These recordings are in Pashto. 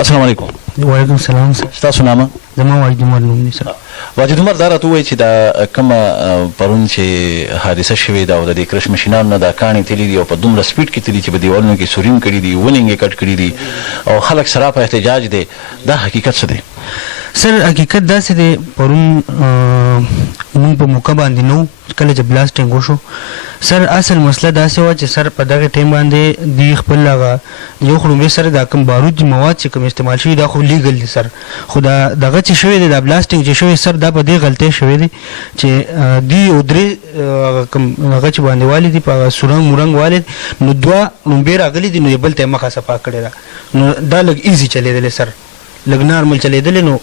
السلام علیکم. وعلیکم السلام سر. ستاسو نامه؟ زما واجد عمر نوم دی سر. واجد عمر دا راته ووایي چې دا کومه پرون چې حادثه شوې ده او د دې کرش مشینانو نه دا کاڼي تللي دي او په دومره سپیډ کې تللي چې په دیوالونو کې سورین کړي دي، ونې یې کټ کړي دي او خلک سره په احتجاج دی، دا حقیقت څه دی؟ سر حقیقت داسې دی، پرون مونږ په موقع باندې نو کله چې بلاسټینګ وشو سر اصل مسله داسې وه چې سر په دغه ټایم باندې دوی خپل هغه یو خو لومړی سره دا کوم بارود مواد چې کوم استعمال شوي دا خو لیګل دي سر، خو دا دغه چې شوی دی دا بلاسټینګ چې شوی سر دا په دې غلطۍ شوی دی چې دوی یو درې کوم هغه چې باندې والي دي په سورنګ مرنګ والي دي، نو دوه لومبې راغلي دي، نو بل ته یې مخه صفا کړې ده، نو دا لږ ایزي چلېدلی سر، لږ نارمل چلېدلی، نو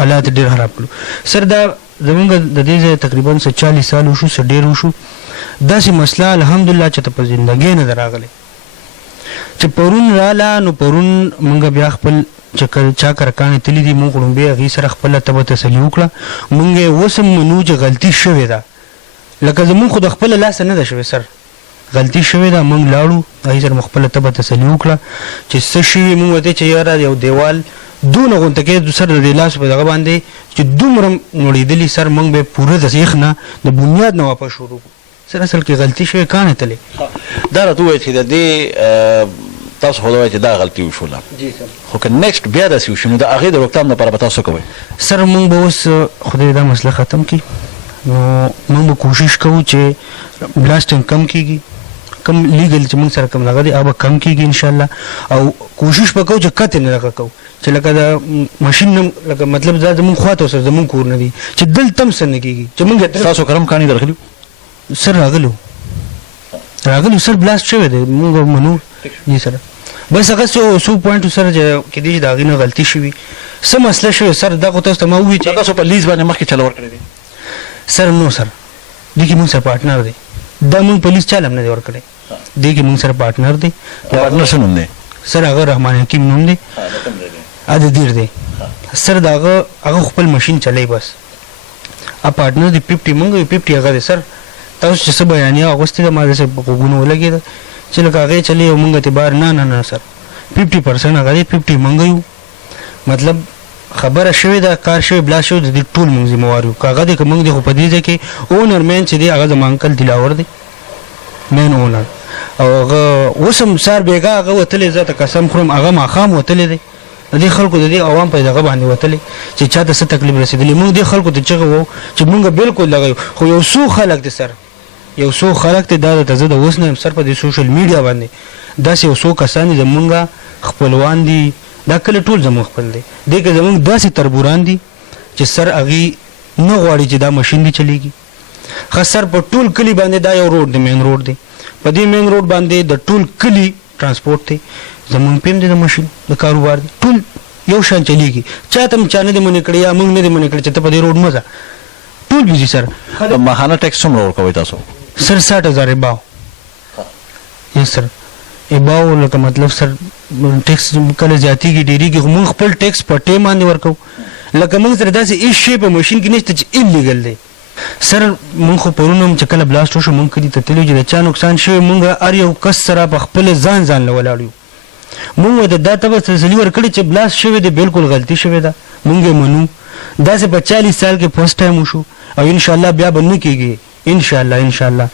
حالات ډېر خراب کړو سر. دا زمونږ د دې ځای تقریبا 40 سال وشو، څه ډېر وشو. داسې مسله الحمدلله چې ته په زندګۍ نه ده راغلی چې پرون راله، نو پرون مونږ بیا خپل چې چا کره کاڼې تللي دي مونږ لومبې هغې سره خپله طبعه تسلي وکړه، مونږ یې اوس هم منو چې غلطي شوې ده، لکه زمونږ خو د خپله لاسه نه ده شوې سر، غلطي شوې ده، مونږ لاړو هغې سره مو خپله طبعه تسلي وکړه چې څه شوي، مونږ ورته چې یاره یو دیوال دونه غونته کې سر د دې لاس په دغه باندې چې دومره نړېدلي سر، مونږ به پوره د سیخ نه د بنیاد نه واپس شروع کړو سر. اصل کې غلطي شوې کاڼې تلې. دا راته ووایي چې د دې تاسو خو دا وایي چې دا غلطي وشوله، خو که نیکسټ بیا داسې وشي نو د هغې د روکتام لپاره به تاسو کوئ؟ سر مونږ به اوس خدای دا مسله ختم کړي، نو مونږ به کوشش کوو چې بلاسټینګ کم کېږي، کم لیګل چې مونږ سره کم دغه دی هغه کم کېږي انشاءالله، او کوشش به کوو چې قطع نه دغه کوو چې لکه د ماشین نه لکه مطلب دا زمونږ خوا ته سر زمونږ کور نه دي چې دلته هم څه نه کېږي چې مونږ تاسو کرم کاڼي درغلي سر راغلو سر بلاست شوی دی، مونږ منو جی سر. بس هغه څو پوینټو سره چې کېدای شي د هغې نه غلطي شوي، څه مسله شوې سر دا خو تاسو ته ما ووایي چې تاسو په لیز باندې مخکې چل ورکړی دی سر؟ نو سر دې کې مونږ سره پارټنر دی، دا مونږ پولیس چال هم نه دی ورکړی، دې کې مونږ سره پارټنر دی. پارټنر څه نوم دی سر؟ هغه رحمان حکیم نوم دی، د دیر دی سر. د هغه خپل ماشین چلی، بس ا پارټنر دی 50 مونږ 50 هغه دی سر. تاسو چې څه بیانیه اغوستې ده ما داسې په غوږونو ولګېده چې لکه هغې چلې او مونږ اعتبار نه سر 50% هغه دی 50 مونږ یو، مطلب خبره شوې ده، کار شوی بلا شوی د دې ټول مونږ ذموار یو، که هغه دی که مونږ دی، خو په دې ځای کې اونر مین چې دی هغه زما انکل دلاور دی مین اونر، او هغه اوس هم سار بېګا هغه وتلی، زه ته قسم خورم هغه ماښام وتلی دی، د دې خلکو د دې عوام په دغه باندې وتلی چې چا ته څه تکلیف رسېدلی، مونږ دې خلکو ته چغه وو چې مونږ بالکل دغه یو، خو یو څو خلک دي سر، یو څو خلک ته دا ته زه د اوس نه یم سر په دې سوشل میډیا باندې داسې یو څو کسان دي زمونږ خپلوان دي، دا کله ټول زمونږ خپل دی، دې کې زمونږ داسې تربوران دي چې سر هغې نه غواړي چې دا ماشین دي چلیږي. ښه سر په ټول کلي باندې دا یو روډ دی، مین روډ دی، په دې مین روډ باندې د ټول کلي ترانسپورټ دی، زمونږ پې هم دی د ماشین د کاروبار دی، ټول یو شان چلیږي، چا ته هم چا نه دی منع کړی یا موږ نه دی منع کړی چې ته په دې روډ مه ځه، ټول بيزي سر. ماهانه ټیکس څومره ورکوئ تاسو؟ سر 60,000 اباو. یس سر اباو لکه مطلب سر ټیکس کله زیاتېږي ډېرېږي، خو موږ خپل ټیکس په ټایم باندې ورکوو، لکه موږ سره داسې هېڅ شی په ماشین کې نشته چې انلیګل دی سر. موږ خو پرون هم چې کله بلاست وشو موږ کلي ته تللي چې د چا نقصان شوی، موږ هر یو کس سره په خپل ځان له ولاړ یو، مونږ د دا طبعه تسلي ورکړې چې بلاست شوی دی بالکل غلطي شوې ده، مونږ یې منو، داسې په 40 سال کې فرسټ ټایم وشو او انشاءالله بیا به نه کېږي انشاءالله.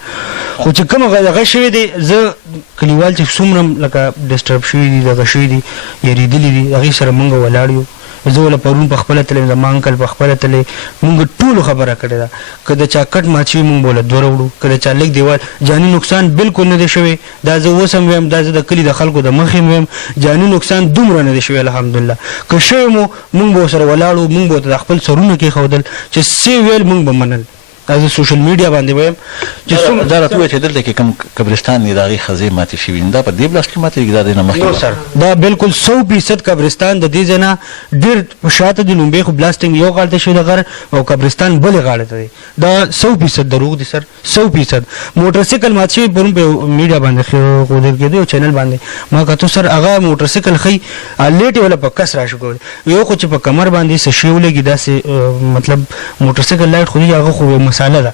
خو چې کوم هغه شوی دی زه کلیوال چې څومره لکه ډسټرب شوي دي دغه شوي دي یېرېدلي دي هغې سره مونږ ولاړ یو، زه وله پرون په خپله تللی، زما انکل په خپله تللی، مونږ ټولو خبره کړې ده، که د چا کټ مات شوي مونږ به وله 2 راوړو، که د چا لږ دیوال جاني نقصان بالکل نه دی شوی، دا زه اوس هم ویم، دا زه د کلي د خلکو د مخې هم ویم جاني نقصان دومره نه دی شوی الحمدلله، که شوی مو مونږ به ورسره ولاړو، مونږ به ورته د خپل سرونه کېښودل چې څه ویل مونږ به منل، دا زه سوشل میډیا باندې وایم چې دا راته ووایه چې دلته کې کوم قبرستان دی د هغې ښځې ماتې شوي دي، دا په دې بلاست کې ماتېږي دا دی نه مخکې؟ نو سر دا بالکل 100% قبرستان د دې ځای نه ډېر په شاته د لومبۍ خو بلاستینګ یو غاړې ته شوی د غر او قبرستان بلې غاړې ته دی، دا 100% دروغ دی سر 100%. موټرسایکل مات شوی پرون په میډیا باندې ښودل کېدی یو چینل باندې ما کتو سر هغه موټرسایکل ښیي لیټ یې وله په کس راشو کولی، یو خو چې په کمر باندې څه شی ولګي داسې مطلب موټرسایکل لایټ خو دی هغه خو مساله ده،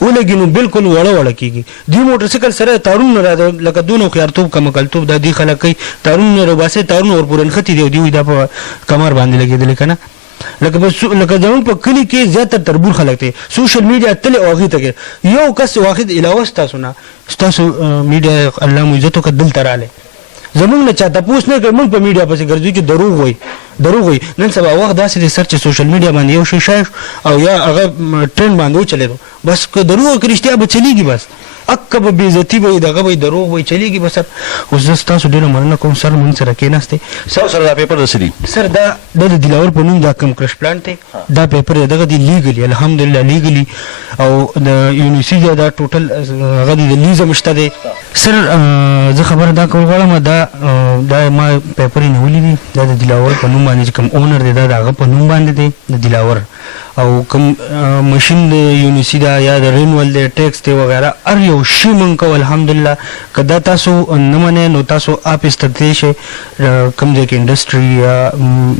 ولګي نو بالکل وړه کیږي دی موټر سایکل سره تارون نه راځي لکه دونو خيارتوب کمکلتوب د دې خلک کوي تارون نه روباسه تارون اور پورن ختی دی دا په کمر باندې لګیدل کنه لکه بس لکه زمون په کلی کې زیاتره تربور خلک دي سوشل میډیا تل اوغي ته یو کس واحد علاوه تاسو میډیا الله مو عزت وکړل تراله زمون نه چاته پوښتنه نه کوي موږ په میډیا پسې ګرځو چې دروغ وي نن سبا وخت داسې د سرچ سوشل میډیا باندې یو شی شای او یا هغه ټرند باندې وچلېدو بس که دروغ کرشتیا به چلیږي بس اکه به بیزتی وي دغه به دروغ وي چلیږي بس اوس زه تاسو ډیره مننه کوم سر مونږ سره کېناستې سر دا پیپر رسېدي سر دا د دلاور په نوم دا کم کرش پلانټ دی دا پیپر دغه دی لیګلی الحمدلله لیګلی او د یونیورسيټي دا ټوټل هغه د لیزم شته دی سر زه خبره دا کول غواړم دا ما پیپر نه ولې دا د دلاور په نوم باندې کوم اونر دی دا هغه په نوم باندې دی د دلاور او کوم ماشين د یونیورسيټي یا د رینول د ټیکس دی وغیرہ ار یو شی مونږ کو الحمدلله کدا تاسو نه منه نو تاسو اپ استدې شي کوم ځای کې انډستری یا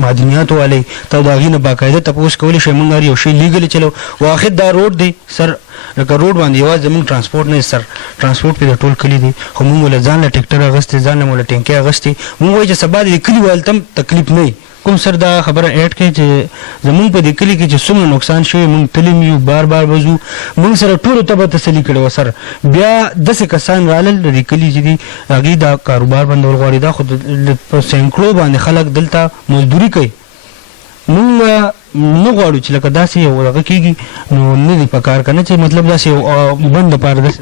معدنیات والی ته دا غینه باقاعده تاسو کولای شئ مونږ یو شی لیګل چلو واخد دا روډ دی سر لکه روډ باندې یوازې زموږ ترانسپورټ نه سر ترانسپورټ په ټول کلی دی خو موږ ول ځان له ټیکټر اغستې ځان له ټینکي اغستې موږ وایي چې سبا د کلی والتم تکلیف نه کوم سر دا خبره اډ کې چې زموږ په دې کلی کې چې څومره نقصان شوی موږ تلم یو بار وځو موږ سره ټول ته به تسلی کړو سر بیا داسې کسان رالل د کلی چې دی هغه دا کاروبار بندول غواړي دا خو په سینکړو باندې خلک دلته مزدوري کوي مونږ نه غواړو چې لکه داسې یو هغه کېږي نو نه دي په کار کنه چې مطلب داسې بند پاره داسې